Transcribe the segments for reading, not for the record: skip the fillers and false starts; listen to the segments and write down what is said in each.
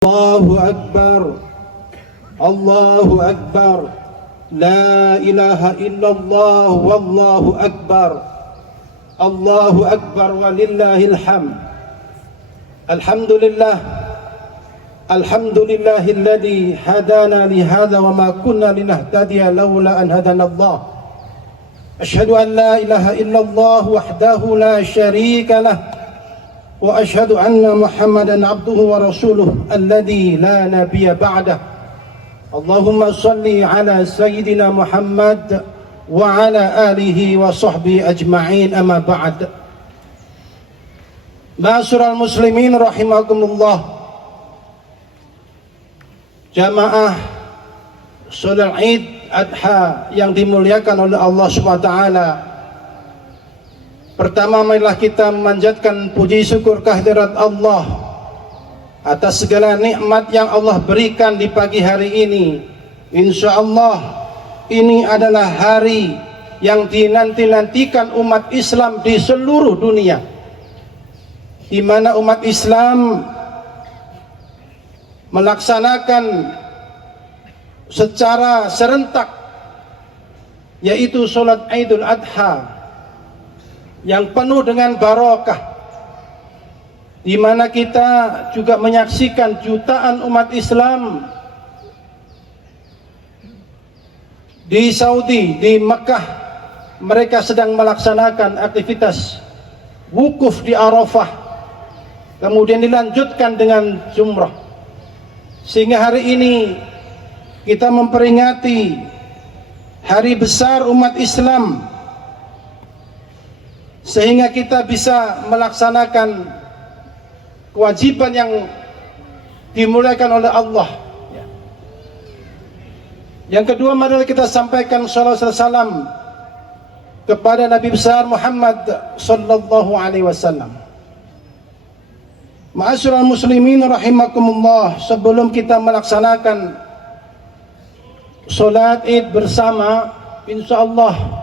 الله أكبر الله أكبر لا إله إلا الله والله أكبر الله أكبر ولله الحمد الحمد لله الذي هدانا لهذا وما كنا لنهتدي لولا أن هدانا الله أشهد أن لا إله إلا الله وحده لا شريك له وأشهد أن محمدا عبده ورسوله الذي لا نبي بعده اللهم صل على سيدنا محمد وعلى آله وصحبه أجمعين أما بعد. Ma'asyiral muslimin rahimakumullah, jamaah salat Id Adha yang dimuliakan oleh Allah Subhanahu wa taala. Pertama, marilah kita memanjatkan puji syukur kehadirat Allah atas segala nikmat yang Allah berikan di pagi hari ini. Insya Allah ini adalah hari yang dinanti-nantikan umat Islam di seluruh dunia, di mana umat Islam melaksanakan secara serentak yaitu sholat Idul Adha yang penuh dengan barokah, di mana kita juga menyaksikan jutaan umat Islam di Saudi, di Mekah, mereka sedang melaksanakan aktivitas wukuf di Arafah, kemudian dilanjutkan dengan Jumrah, sehingga hari ini kita memperingati hari besar umat Islam, sehingga kita bisa melaksanakan kewajiban yang dimuliakan oleh Allah. Yang kedua, mari kita sampaikan salawat dan salam kepada Nabi besar Muhammad sallallahu alaihi wasallam. Ma'asyiral muslimin rahimakumullah, sebelum kita melaksanakan salat Id bersama, insyaallah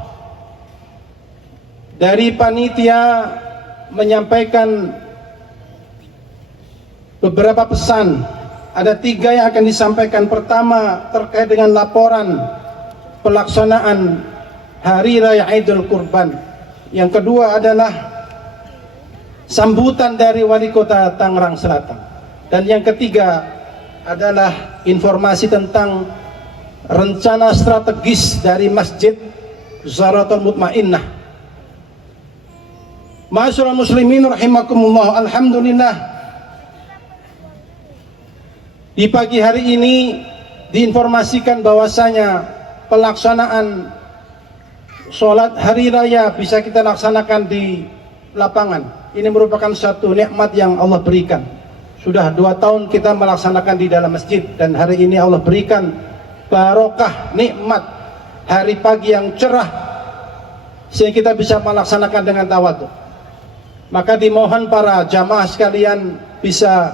dari panitia menyampaikan beberapa pesan. Ada 3 yang akan disampaikan. Pertama, terkait dengan laporan pelaksanaan Hari Raya Idul Kurban. Yang kedua adalah sambutan dari Wali Kota Tangerang Selatan. Dan yang ketiga adalah informasi tentang rencana strategis dari Masjid Zahratul Mutmainnah. Ma'asyiral muslimin rahimakumullah, alhamdulillah di pagi hari ini diinformasikan bahwasanya pelaksanaan sholat hari raya bisa kita laksanakan di lapangan. Ini merupakan satu nikmat yang Allah berikan. Sudah 2 tahun kita melaksanakan di dalam masjid, dan hari ini Allah berikan barokah, nikmat hari pagi yang cerah, sehingga kita bisa melaksanakan dengan tawadhu. Maka dimohon para jamaah sekalian bisa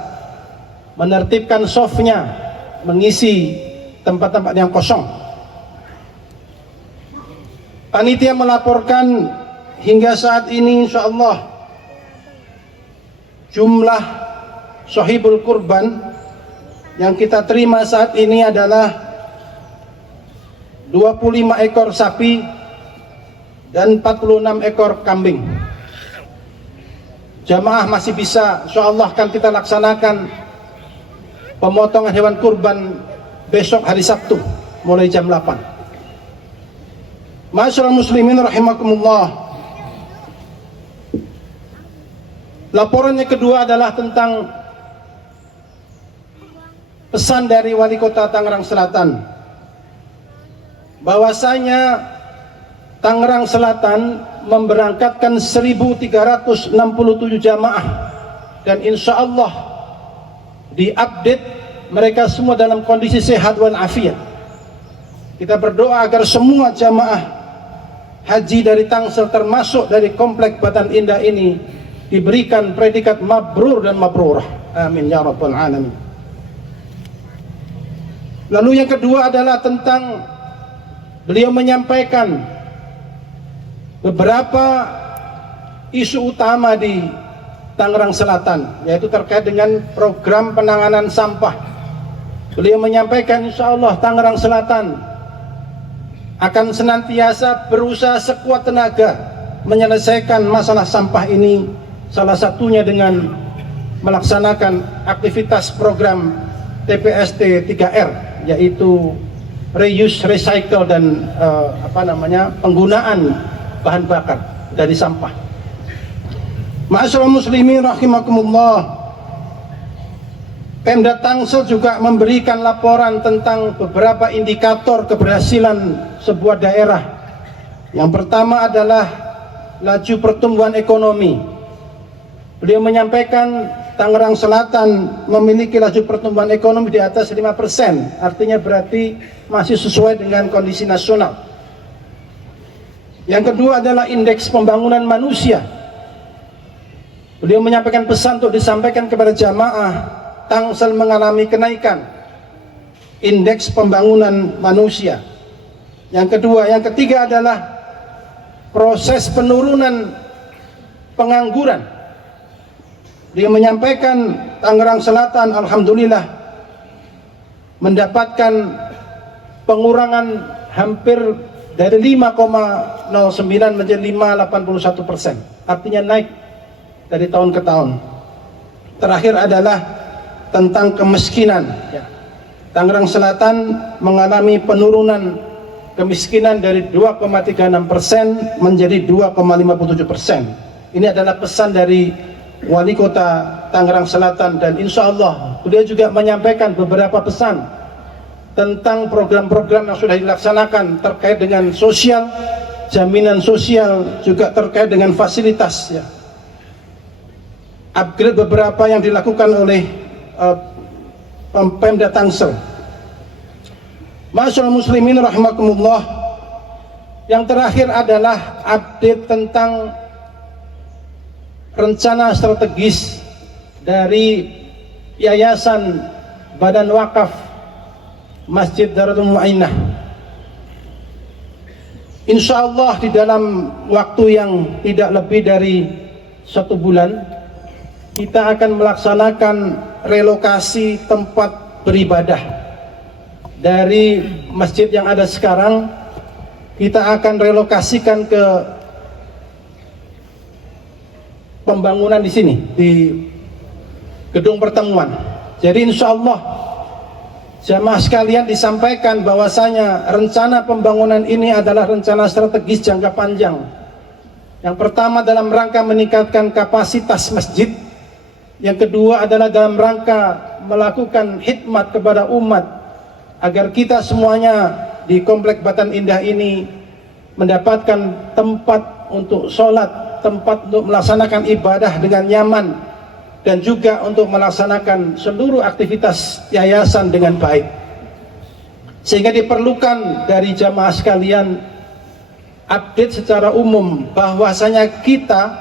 menertibkan shofnya, mengisi tempat-tempat yang kosong. Panitia melaporkan hingga saat ini insyaallah jumlah sahibul kurban yang kita terima saat ini adalah 25 ekor sapi dan 46 ekor kambing. Jamaah masih bisa, insyaallah akan kita laksanakan pemotongan hewan kurban besok hari Sabtu mulai jam 8. Ma'asyiral muslimin rahimakumullah, laporan yang kedua adalah tentang pesan dari Wali Kota Tangerang Selatan, bahwasanya Tangerang Selatan memberangkatkan 1.367 jamaah, dan insya Allah diupdate mereka semua dalam kondisi sehat walafiat. Kita berdoa agar semua jamaah haji dari Tangsel termasuk dari komplek Batan Indah ini diberikan predikat mabrur dan mabrurah. Amin ya rabbal alamin. Lalu yang kedua adalah tentang beliau menyampaikan beberapa isu utama di Tangerang Selatan, yaitu terkait dengan program penanganan sampah. Beliau menyampaikan insya Allah Tangerang Selatan akan senantiasa berusaha sekuat tenaga menyelesaikan masalah sampah ini, salah satunya dengan melaksanakan aktivitas program TPST 3R, yaitu reuse, recycle, dan penggunaan bahan bakar dari sampah. Ma'asyiral muslimin rahimakumullah, Pemda Tangsel juga memberikan laporan tentang beberapa indikator keberhasilan sebuah daerah. Yang pertama adalah laju pertumbuhan ekonomi. Beliau menyampaikan Tangerang Selatan memiliki laju pertumbuhan ekonomi di atas 5%, artinya berarti masih sesuai dengan kondisi nasional. Yang kedua adalah indeks pembangunan manusia. Beliau menyampaikan pesan untuk disampaikan kepada jamaah, Tangsel mengalami kenaikan indeks pembangunan manusia. Yang ketiga adalah proses penurunan pengangguran. Dia menyampaikan Tangerang Selatan alhamdulillah mendapatkan pengurangan hampir dari 5,09 menjadi 5,81%, artinya naik dari tahun ke tahun. Terakhir adalah tentang kemiskinan. Tangerang Selatan mengalami penurunan kemiskinan dari 2,36% menjadi 2,57%. Ini adalah pesan dari Wali Kota Tangerang Selatan, dan insya Allah beliau juga menyampaikan beberapa pesan tentang program-program yang sudah dilaksanakan terkait dengan sosial, jaminan sosial, juga terkait dengan fasilitas, upgrade beberapa yang dilakukan oleh Pemda Tangsel. Ma'asyiral muslimin rahimakumullah, yang terakhir adalah update tentang rencana strategis dari Yayasan Badan Wakaf Masjid Darul Mu'inah. Insya Allah di dalam waktu yang tidak lebih dari 1 bulan kita akan melaksanakan relokasi tempat beribadah dari masjid yang ada sekarang. Kita akan relokasikan ke pembangunan di sini, di gedung pertemuan. Jadi insya Allah jamaah sekalian disampaikan bahwasanya rencana pembangunan ini adalah rencana strategis jangka panjang. Yang pertama dalam rangka meningkatkan kapasitas masjid. Yang kedua adalah dalam rangka melakukan khidmat kepada umat agar kita semuanya di Komplek Batan Indah ini mendapatkan tempat untuk sholat, tempat untuk melaksanakan ibadah dengan nyaman, dan juga untuk melaksanakan seluruh aktivitas yayasan dengan baik. Sehingga diperlukan dari jamaah sekalian update secara umum bahwasanya kita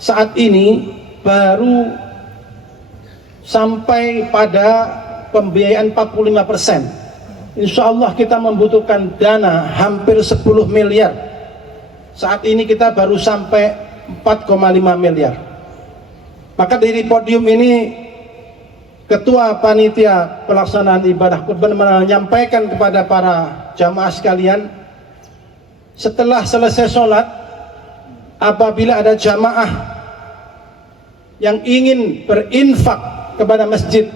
saat ini baru sampai pada pembiayaan 45%. Insya Allah kita membutuhkan dana hampir 10 miliar. Saat ini kita baru sampai 4,5 miliar. Maka dari podium ini Ketua Panitia Pelaksanaan Ibadah Kurban menyampaikan kepada para jamaah sekalian, setelah selesai sholat, apabila ada jamaah yang ingin berinfak kepada masjid,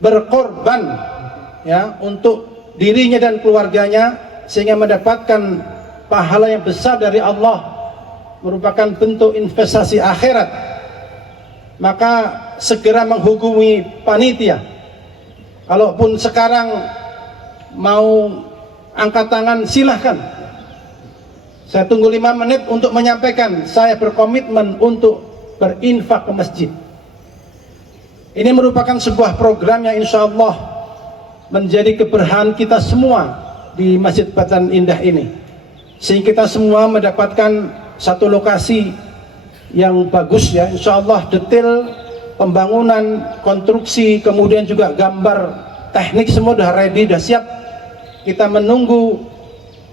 berkorban untuk dirinya dan keluarganya sehingga mendapatkan pahala yang besar dari Allah, merupakan bentuk investasi akhirat, maka segera menghubungi panitia. Kalaupun sekarang mau angkat tangan silahkan, saya tunggu 5 menit untuk menyampaikan saya berkomitmen untuk berinfak ke masjid. Ini merupakan sebuah program yang insya Allah menjadi keberkahan kita semua di Masjid Batan Indah ini, sehingga kita semua mendapatkan satu lokasi yang bagus insya Allah. Detail pembangunan, konstruksi, kemudian juga gambar teknik semua sudah ready, sudah siap. Kita menunggu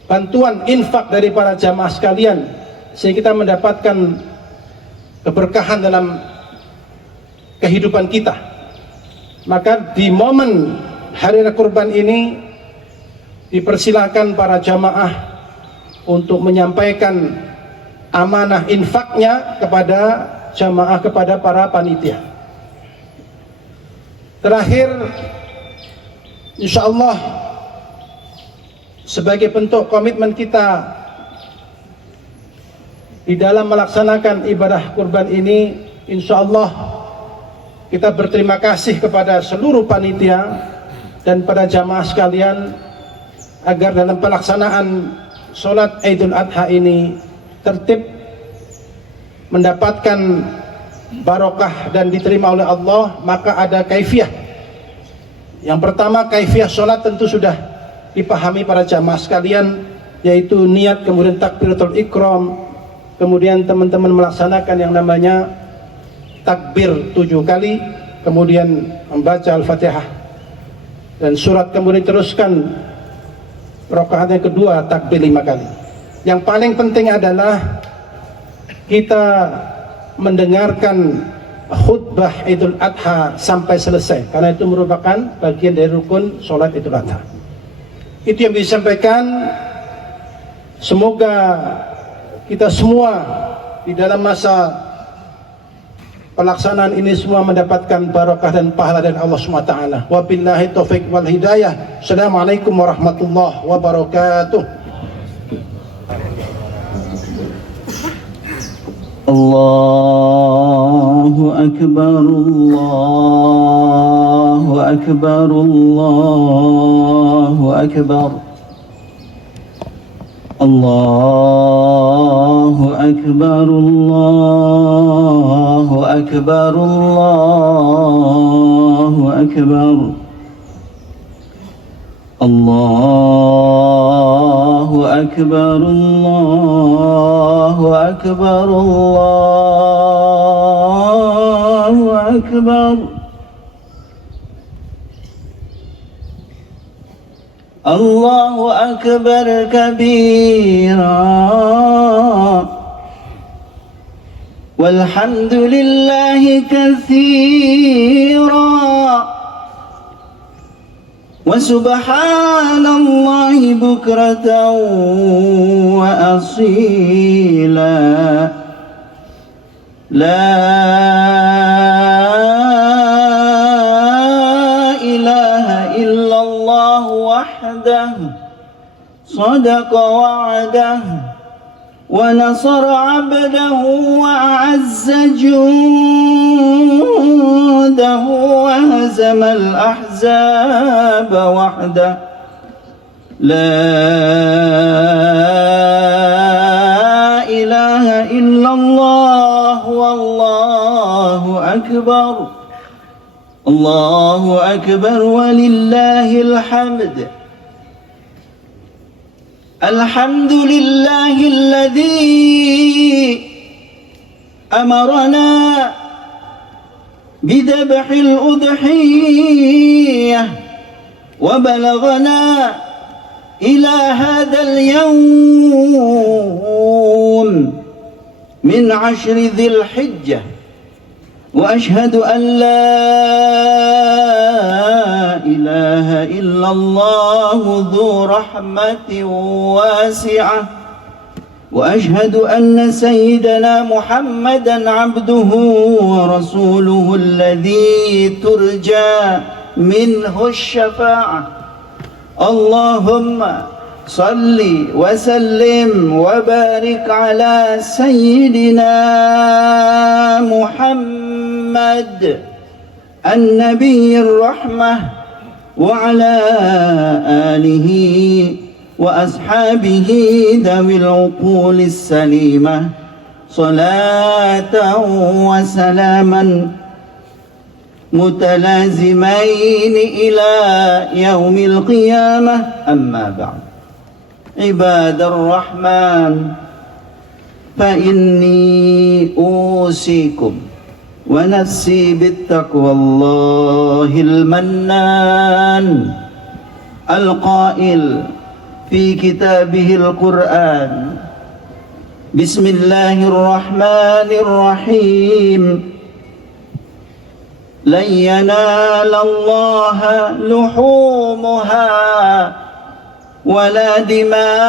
bantuan infak dari para jamaah sekalian sehingga kita mendapatkan keberkahan dalam kehidupan kita. Maka di momen Hari Raya Kurban ini dipersilakan para jamaah untuk menyampaikan amanah infaknya kepada jamaah, kepada para panitia. Terakhir, insya Allah sebagai bentuk komitmen kita di dalam melaksanakan ibadah kurban ini, insya Allah kita berterima kasih kepada seluruh panitia dan pada jamaah sekalian agar dalam pelaksanaan sholat Idul Adha ini tertib, mendapatkan barokah dan diterima oleh Allah. Maka ada kaifiah. Yang pertama, kaifiah sholat tentu sudah dipahami para jamaah sekalian, yaitu niat, kemudian takbiratul ikram, kemudian teman-teman melaksanakan yang namanya takbir 7 kali, kemudian membaca Al-Fatihah dan surat, kemudian teruskan rakaat yang kedua takbir 5 kali. Yang paling penting adalah kita mendengarkan khutbah Idul Adha sampai selesai, karena itu merupakan bagian dari rukun sholat Idul Adha. Itu yang disampaikan. Semoga kita semua di dalam masa pelaksanaan ini semua mendapatkan barakah dan pahala dari Allah SWT. Wabillahi taufiq wal hidayah. Assalamualaikum warahmatullahi wabarakatuh. Allahu Akbar, Allahu Akbar, Allahu Akbar. Allahu Akbar, Allahu Akbar, Allahu Akbar. Allahu Akbar, Allahu Akbar, Allahu Akbar. Allahu Akbar kabira, walhamdulillahi katsira, wa subhanallahi bukratan wa asila. La ilaha illallah wahdah, sadaqa wa'dah, wa nasara 'abdahu wa a'azza jundahu wa hazama al-ahzaba wahdah. La ilaha illallah wallahu akbar. Allahu akbar walillahil hamd. Alhamdulillahilladzi amarna bidhabhil udhiyah wa balaghna ila hadzal yawm min 'ashri dhil hijjah. وأشهد أن لا إله إلا الله ذو رحمة واسعة، وأشهد أن سيدنا محمدا عبده ورسوله الذي ترجى منه الشفاعة. اللهم صل وسلم وبارك على سيدنا محمد النبي الرحمة وعلى آله وأصحابه ذوي العقول السليمة صلاة وسلاما متلازمين إلى يوم القيامة. أما بعد، عباد الرحمن، فإني أوصيكم ونفسي بالتقوى الله المنان القائل في كتابه القرآن: Bismillahirrahmanirrahim. Lan yanalallaha luhumuha wala dima'uha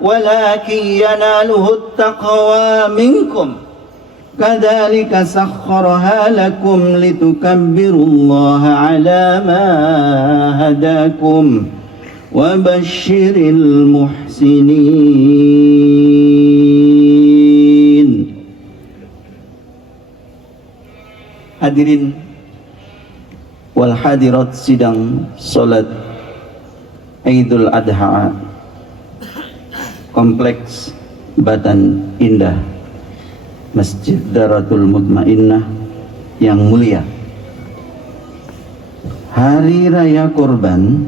walakin yanaluhu at-taqwa minkum. Kadzalika sakhkharaha lakum litukabbirullaha ala ma hadakum wa basyiril muhsinin. Hadirin wal hadirat sidang salat Idul Adha Kompleks Batan Indah Masjid Daratul Mutmainnah yang mulia. Hari Raya Kurban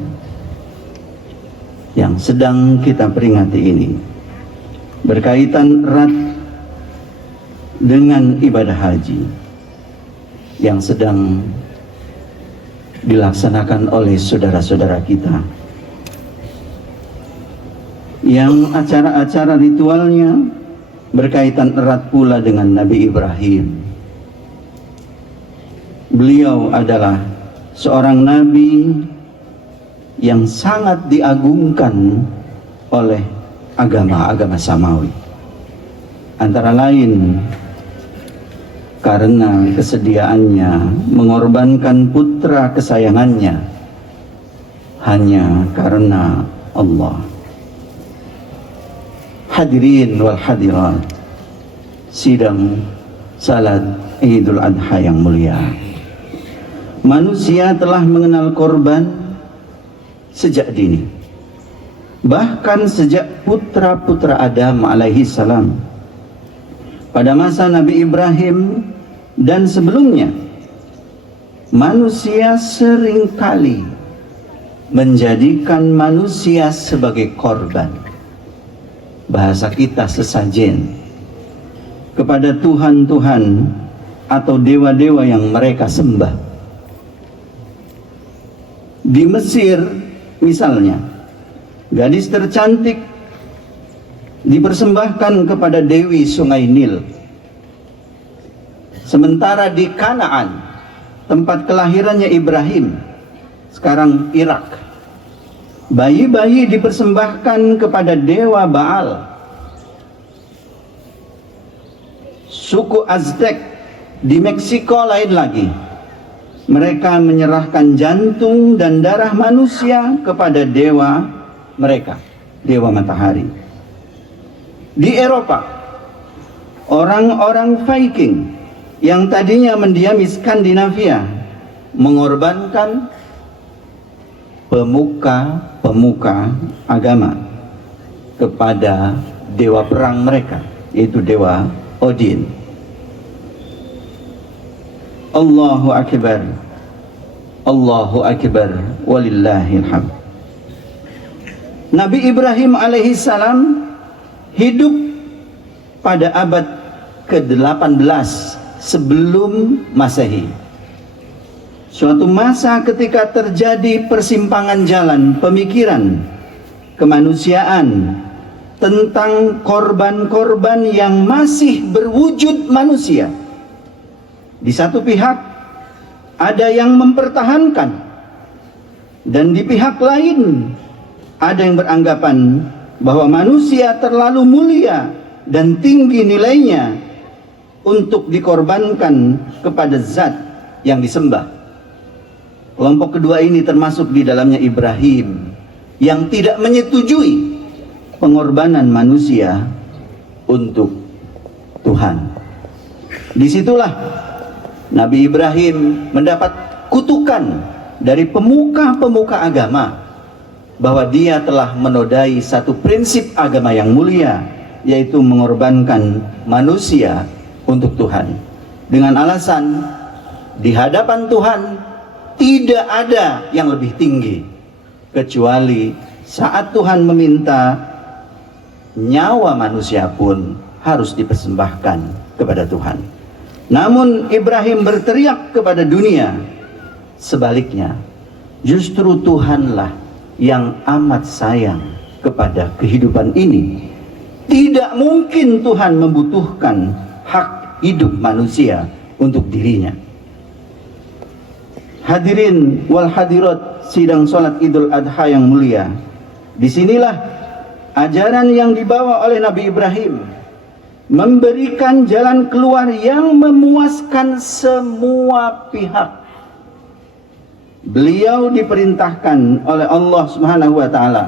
yang sedang kita peringati ini berkaitan erat dengan ibadah haji yang sedang dilaksanakan oleh saudara-saudara kita, yang acara-acara ritualnya berkaitan erat pula dengan Nabi Ibrahim. Beliau adalah seorang nabi yang sangat diagungkan oleh agama-agama samawi, antara lain karena kesediaannya mengorbankan putra kesayangannya hanya karena Allah. Hadirin wal hadirat sidang salat Idul Adha yang mulia, manusia telah mengenal korban sejak dini, bahkan sejak putra-putra Adam alaihi salam. Pada masa Nabi Ibrahim dan sebelumnya, manusia seringkali menjadikan manusia sebagai korban, bahasa kita sesajen, kepada Tuhan-Tuhan atau dewa-dewa yang mereka sembah. Di Mesir misalnya, gadis tercantik dipersembahkan kepada Dewi Sungai Nil. Sementara di Kanaan, tempat kelahirannya Ibrahim, sekarang Irak, bayi-bayi dipersembahkan kepada dewa Baal. Suku Aztec di Meksiko lain lagi, mereka menyerahkan jantung dan darah manusia kepada dewa mereka, dewa matahari. Di Eropa, orang-orang Viking yang tadinya mendiami Skandinavia mengorbankan pemuka-pemuka agama kepada dewa perang mereka, yaitu dewa Odin. Allahu Akbar, Allahu Akbar, walillahil hamd. Nabi Ibrahim alaihi salam hidup pada abad ke-18 sebelum Masehi. Suatu masa ketika terjadi persimpangan jalan pemikiran kemanusiaan tentang korban-korban yang masih berwujud manusia. Di satu pihak ada yang mempertahankan, dan di pihak lain ada yang beranggapan bahwa manusia terlalu mulia dan tinggi nilainya untuk dikorbankan kepada zat yang disembah. Kelompok kedua ini termasuk di dalamnya Ibrahim, yang tidak menyetujui pengorbanan manusia untuk Tuhan. Disitulah Nabi Ibrahim mendapat kutukan dari pemuka-pemuka agama bahwa dia telah menodai satu prinsip agama yang mulia, yaitu mengorbankan manusia untuk Tuhan, dengan alasan di hadapan Tuhan tidak ada yang lebih tinggi kecuali saat Tuhan meminta, nyawa manusia pun harus dipersembahkan kepada Tuhan. Namun Ibrahim berteriak kepada dunia, sebaliknya, justru Tuhanlah yang amat sayang kepada kehidupan ini. Tidak mungkin Tuhan membutuhkan hak hidup manusia untuk dirinya. Hadirin wal hadirat sidang salat Idul Adha yang mulia, disinilah ajaran yang dibawa oleh Nabi Ibrahim memberikan jalan keluar yang memuaskan semua pihak. Beliau diperintahkan oleh Allah Subhanahu wa taala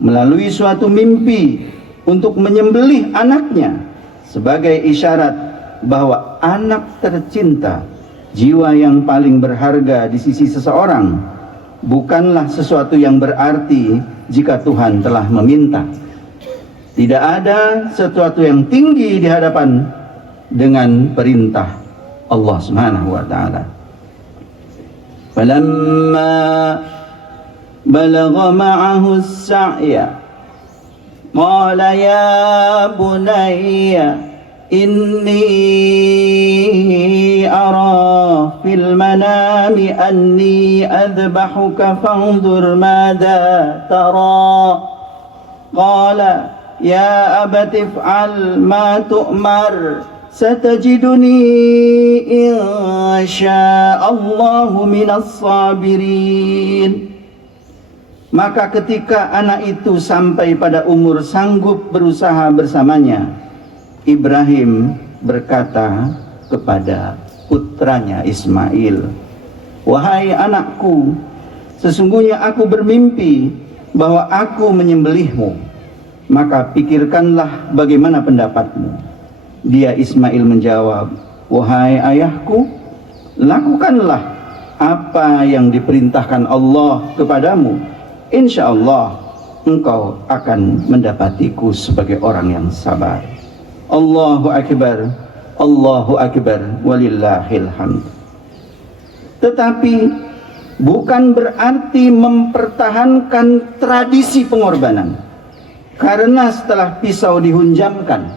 melalui suatu mimpi untuk menyembelih anaknya sebagai isyarat bahwa anak tercinta, jiwa yang paling berharga di sisi seseorang, bukanlah sesuatu yang berarti jika Tuhan telah meminta. Tidak ada sesuatu yang tinggi di hadapan dengan perintah Allah Subhanahu wa taala. Falamma balagha ma'ahu as-sa'ya qala ya bunayya inni ara fil manami anni adbahuka fanzur madza tara. Qala ya abati if'al ma tu'mar satajiduni insya'allahu minas sabirin. Maka ketika anak itu sampai pada umur sanggup berusaha bersamanya, Ibrahim berkata kepada putranya Ismail, "Wahai anakku, sesungguhnya aku bermimpi bahwa aku menyembelihmu. Maka pikirkanlah bagaimana pendapatmu." Dia Ismail menjawab, "Wahai ayahku, lakukanlah apa yang diperintahkan Allah kepadamu. Insya Allah engkau akan mendapatiku sebagai orang yang sabar." Allahu Akbar, Allahu Akbar, walillahil hamd. Tetapi bukan berarti mempertahankan tradisi pengorbanan. Karena setelah pisau dihunjamkan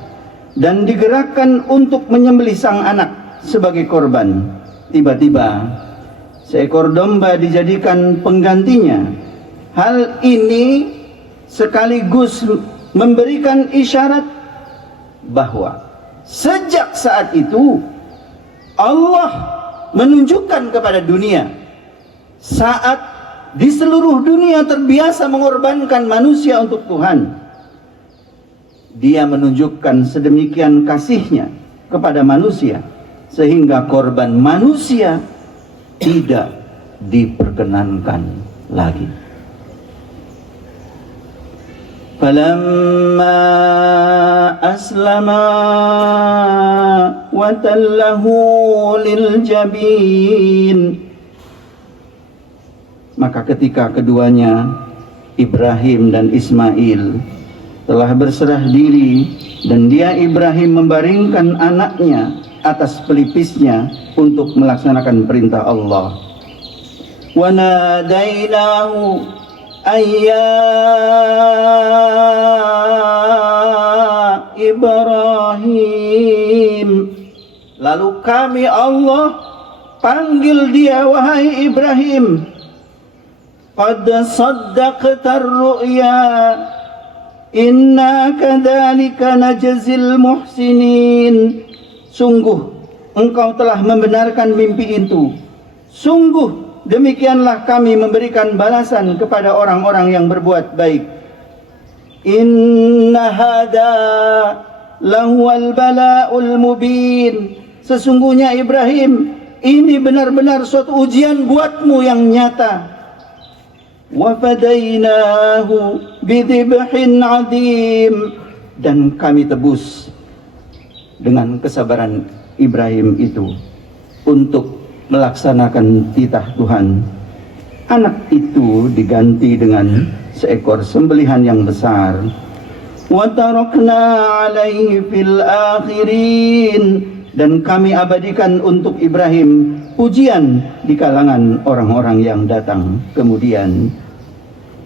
dan digerakkan untuk menyembelih sang anak sebagai korban, tiba-tiba seekor domba dijadikan penggantinya. Hal ini sekaligus memberikan isyarat bahwa sejak saat itu Allah menunjukkan kepada dunia, saat di seluruh dunia terbiasa mengorbankan manusia untuk Tuhan, Dia menunjukkan sedemikian kasihnya kepada manusia sehingga korban manusia tidak diperkenankan lagi. Falamma aslama wa tallahu lil jabin. Maka ketika keduanya, Ibrahim dan Ismail, telah berserah diri dan dia Ibrahim membaringkan anaknya atas pelipisnya untuk melaksanakan perintah Allah. Wa nadainahu ayya Ibrahim. Lalu kami Allah panggil dia, "Wahai Ibrahim, qad saddaqta ar-ru'ya inna kadzalika najzil muhsinin." Sungguh engkau telah membenarkan mimpi itu. Sungguh demikianlah kami memberikan balasan kepada orang-orang yang berbuat baik. Inna hada lahuwal bala'ul mubin. Sesungguhnya Ibrahim, ini benar-benar suatu ujian buatmu yang nyata. Wa fadainahu bidhibhin adim. Dan kami tebus dengan kesabaran Ibrahim itu untuk melaksanakan titah Tuhan. Anak itu diganti dengan seekor sembelihan yang besar. Wa tarakna alaihi fil akhirin. Dan kami abadikan untuk Ibrahim pujian di kalangan orang-orang yang datang kemudian.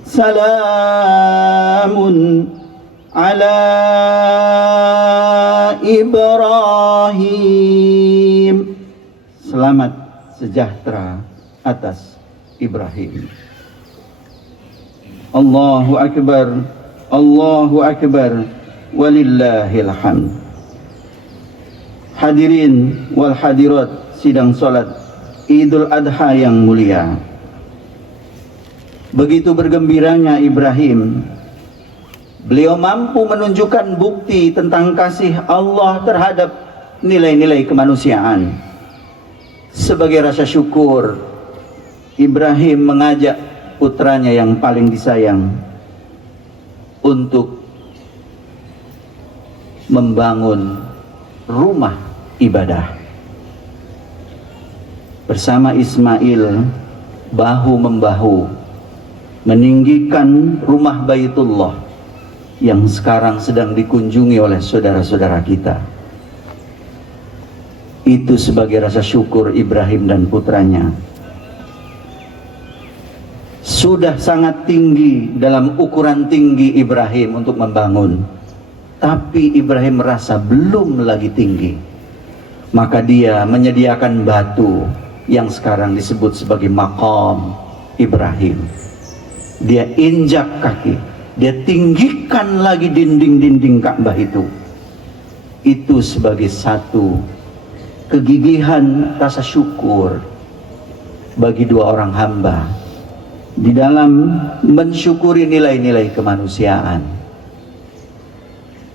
Salamun ala Ibrahim. Selamat sejahtera atas Ibrahim. Allahu Akbar, Allahu Akbar, walillahil hamd. Hadirin wal hadirat sidang salat Idul Adha yang mulia. Begitu bergembiranya Ibrahim. Beliau mampu menunjukkan bukti tentang kasih Allah terhadap nilai-nilai kemanusiaan. Sebagai rasa syukur, Ibrahim mengajak putranya yang paling disayang untuk membangun rumah ibadah. Bersama Ismail bahu-membahu meninggikan rumah Baitullah yang sekarang sedang dikunjungi oleh saudara-saudara kita. Itu sebagai rasa syukur Ibrahim dan putranya. Sudah sangat tinggi dalam ukuran tinggi Ibrahim untuk membangun, tapi Ibrahim merasa belum lagi tinggi. Maka dia menyediakan batu yang sekarang disebut sebagai maqam Ibrahim. Dia injak kaki, dia tinggikan lagi dinding-dinding Ka'bah itu. Itu sebagai satu kegigihan rasa syukur bagi dua orang hamba di dalam mensyukuri nilai-nilai kemanusiaan.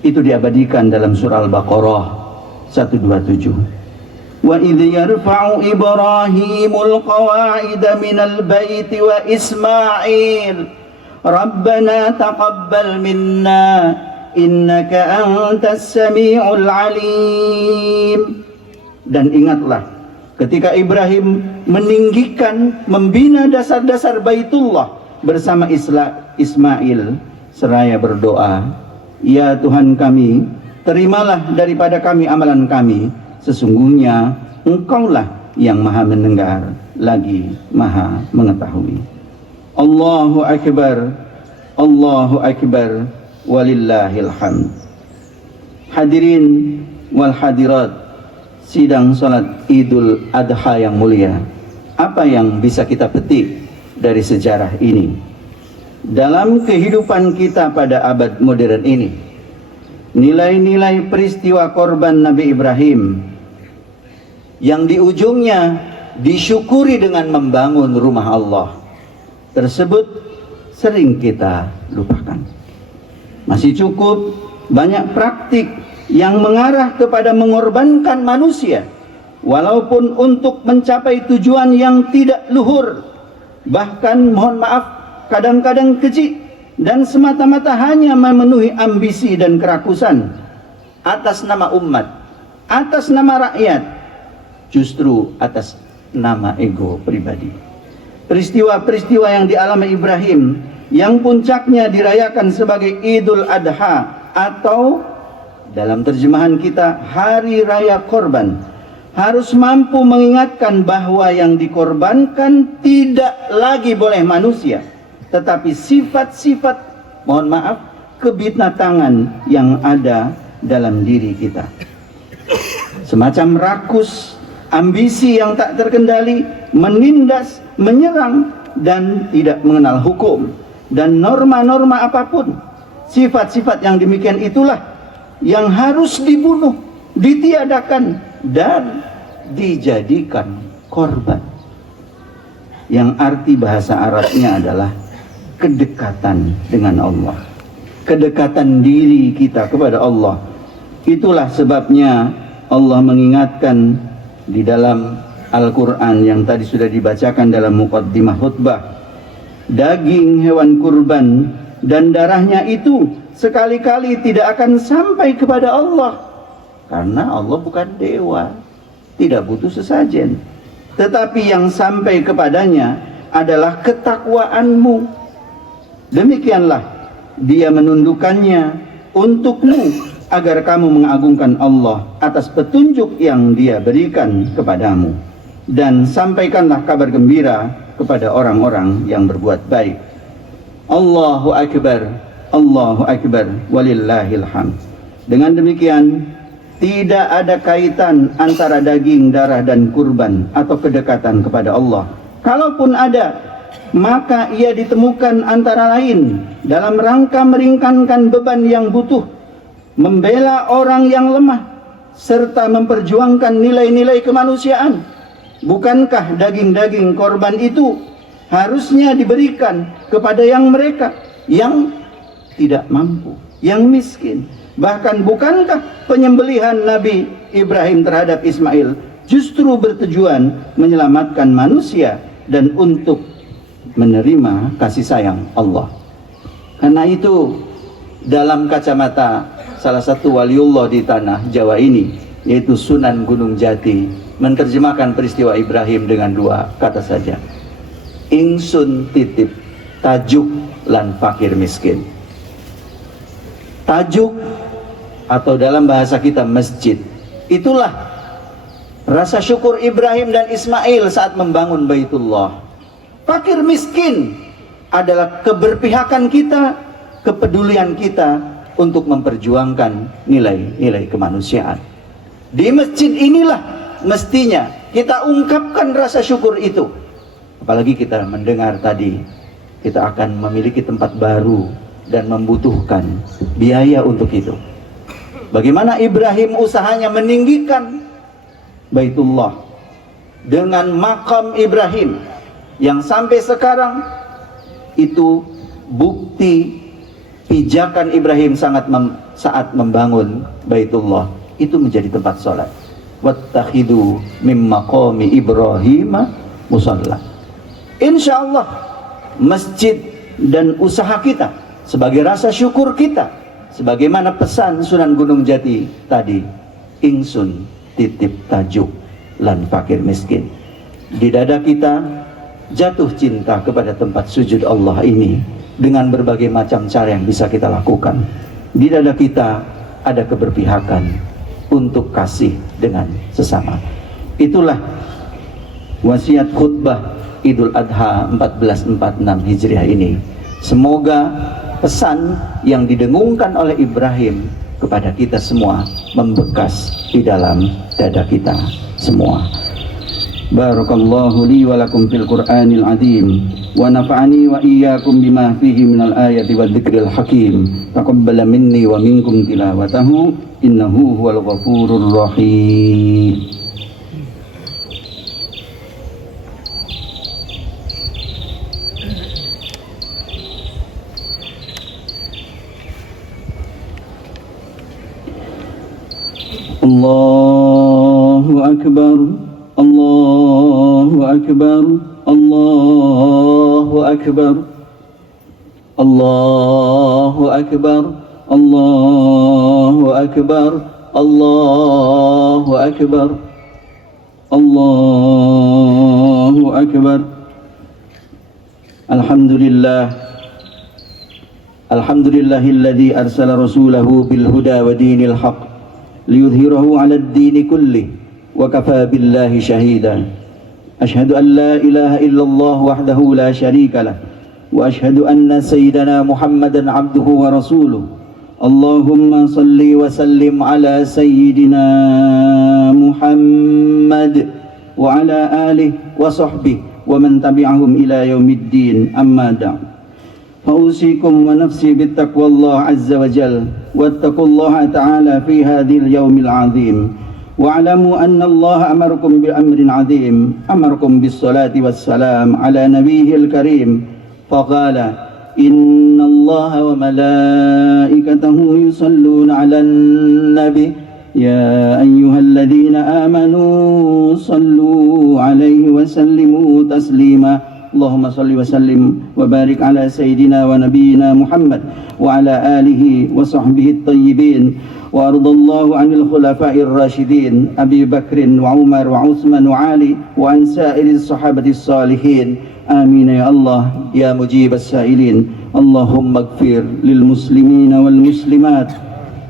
Itu diabadikan dalam surah Al-Baqarah 127. Wa idh yarfa'u Ibrahimul qawa'ida minal baiti wa Ismail Rabbana taqabbal minna innaka antas sami'ul alim. Dan ingatlah ketika Ibrahim meninggikan, membina dasar-dasar Baitullah bersama Ismail seraya berdoa, ya Tuhan kami, terimalah daripada kami amalan kami, sesungguhnya Engkaulah yang maha mendengar lagi maha mengetahui. Allahu Akbar, Allahu Akbar, walillahil hamd. Hadirin wal hadirat sidang salat Idul Adha yang mulia, apa yang bisa kita petik dari sejarah ini dalam kehidupan kita pada abad modern ini? Nilai-nilai peristiwa korban Nabi Ibrahim yang di ujungnya disyukuri dengan membangun rumah Allah tersebut sering kita lupakan. Masih cukup banyak praktik yang mengarah kepada mengorbankan manusia walaupun untuk mencapai tujuan yang tidak luhur, bahkan mohon maaf kadang-kadang keji, dan semata-mata hanya memenuhi ambisi dan kerakusan atas nama umat, atas nama rakyat, justru atas nama ego pribadi. Peristiwa-peristiwa yang dialami Ibrahim yang puncaknya dirayakan sebagai Idul Adha atau dalam terjemahan kita Hari Raya Korban, harus mampu mengingatkan bahwa yang dikorbankan tidak lagi boleh manusia, tetapi sifat-sifat, mohon maaf, kebinatangan yang ada dalam diri kita. Semacam rakus, ambisi yang tak terkendali, menindas, menyerang, dan tidak mengenal hukum dan norma-norma apapun. Sifat-sifat yang demikian itulah yang harus dibunuh, ditiadakan, dan dijadikan korban. Yang arti bahasa Arabnya adalah kedekatan dengan Allah, kedekatan diri kita kepada Allah. Itulah sebabnya Allah mengingatkan di dalam Al-Quran yang tadi sudah dibacakan dalam muqaddimah khutbah, daging hewan kurban dan darahnya itu sekali-kali tidak akan sampai kepada Allah, karena Allah bukan dewa, tidak butuh sesajen, tetapi yang sampai kepadanya adalah ketakwaanmu. Demikianlah dia menundukkannya untukmu agar kamu mengagungkan Allah atas petunjuk yang dia berikan kepadamu, dan sampaikanlah kabar gembira kepada orang-orang yang berbuat baik. Allahu Akbar, Allahu Akbar, walillahil hamd. Dengan demikian, tidak ada kaitan antara daging, darah, dan kurban atau kedekatan kepada Allah. Kalaupun ada, maka ia ditemukan antara lain dalam rangka meringankan beban yang butuh, membela orang yang lemah, serta memperjuangkan nilai-nilai kemanusiaan. Bukankah daging-daging korban itu harusnya diberikan kepada mereka yang tidak mampu, yang miskin? Bahkan bukankah penyembelihan Nabi Ibrahim terhadap Ismail justru bertujuan menyelamatkan manusia dan untuk menerima kasih sayang Allah? Karena itu, dalam kacamata salah satu waliullah di tanah Jawa ini, yaitu Sunan Gunung Jati, menerjemahkan peristiwa Ibrahim dengan dua kata saja: ingsun titip tajuk lan fakir miskin. Tajuk, atau dalam bahasa kita masjid, itulah rasa syukur Ibrahim dan Ismail saat membangun Baitullah. Fakir miskin adalah keberpihakan kita, kepedulian kita untuk memperjuangkan nilai-nilai kemanusiaan. Di masjid inilah mestinya kita ungkapkan rasa syukur itu. Apalagi kita mendengar tadi, kita akan memiliki tempat baru dan membutuhkan biaya untuk itu. Bagaimana Ibrahim usahanya meninggikan Baitullah dengan makam Ibrahim yang sampai sekarang itu bukti pijakan Ibrahim saat membangun Baitullah itu menjadi tempat sholat. Wattakhidu mim maqami Ibrahim musalla. Insyaallah masjid dan usaha kita sebagai rasa syukur kita, sebagaimana pesan Sunan Gunung Jati tadi, ingsun titip tajuk lan fakir miskin. Di dada kita jatuh cinta kepada tempat sujud Allah ini dengan berbagai macam cara yang bisa kita lakukan. Di dada kita ada keberpihakan untuk kasih dengan sesama. Itulah wasiat khutbah Idul Adha 1446 Hijriah ini. Semoga pesan yang didengungkan oleh Ibrahim kepada kita semua membekas di dalam dada kita semua. Barakallahu li wa lakum fil Qur'anil azim wa nafa'ani wa iyyakum bima fihi minal ayati wal dzikril hakim. Taqabbala minni wa minkum tilawatahu innahu huwal ghafurur rahim. Allahu akbar, Allahu akbar, Allahu akbar, Allahu akbar, Allahu akbar, Allahu akbar, Allahu akbar. Alhamdulillah, alhamdulillahilladzi arsala rasulahu bil huda wa dinil haqq liyudhhirahu 'alad dini kullih wa kafaa billahi shahida. Ashhadu an la ilaha illallah wahdahu la syarika lah wa ashhadu anna sayyidana Muhammadan 'abduhu wa rasuluh. Allahumma salli wa sallim ala sayyidina Muhammad wa ala alihi wa sahbihi wa man tabi'ahum ila yaumiddin. Amma ba'd. فأوصيكم ونفسي بالتقوى الله عز وجل واتقوا الله تعالى في هذه اليوم العظيم واعلموا أن الله أمركم بأمر عظيم أمركم بالصلاة والسلام على نبيه الكريم فقال إن الله وملائكته يصلون على النبي يا أيها الذين آمنوا صلوا عليه وسلموا تسليما. Allahumma salli wa sallim wa barik ala sayyidina wa nabiyyina Muhammad wa ala alihi wa sahbihi at-tayyibin wa ardallahu 'anil khulafa'ir rasyidin Abi Bakrin wa Umar wa Utsman wa Ali wa an sa'iris sahabatis salihin. Amin ya Allah ya mujibas sa'ilin. Allahumma ighfir lil muslimina wal muslimat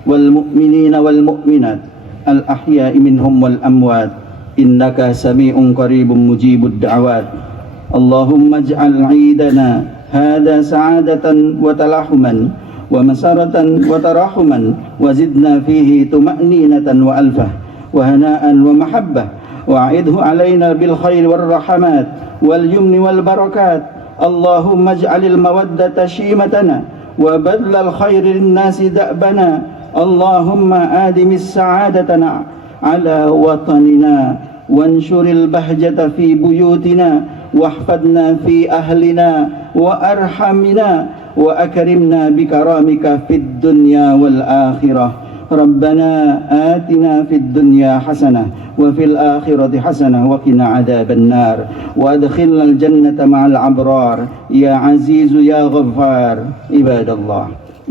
wal mu'minina wal mu'minat al ahya'i minhum wal amwat innaka sami'un qaribun mujibud da'awat. اللهم اجعل عيدنا هذا سعادة وتلاحما ومسرة وتراحما وزدنا فيه طمأنينة وألفة وهناء ومحبة وأعده علينا بالخير والرحمات واليمن والبركات. اللهم اجعل المودة شيمتنا وبذل الخير للناس دأبنا اللهم آدم السعادة على وطننا وانشر البهجة في بيوتنا واحفظنا في أهلنا وأرحمنا وأكرمنا بكرامك في الدنيا والآخرة ربنا آتنا في الدنيا حسنة وفي الآخرة حسنة وقنا عذاب النار وأدخلنا الجنة مع الأبرار يا عزيز يا غفار عباد الله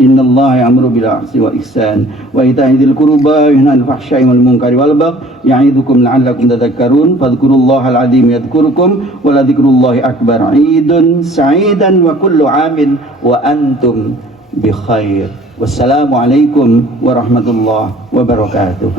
إن الله يأمر بالعدل والإحسان وإيتاء ذي القربى وينهى عن الفحشاء والمنكر والبغي يعظكم لعلكم تذكرون فاذكروا الله العظيم يذكركم ولذكر الله أكبر عيد سعيدا وكل عام وأنتم بخير والسلام عليكم ورحمة الله وبركاته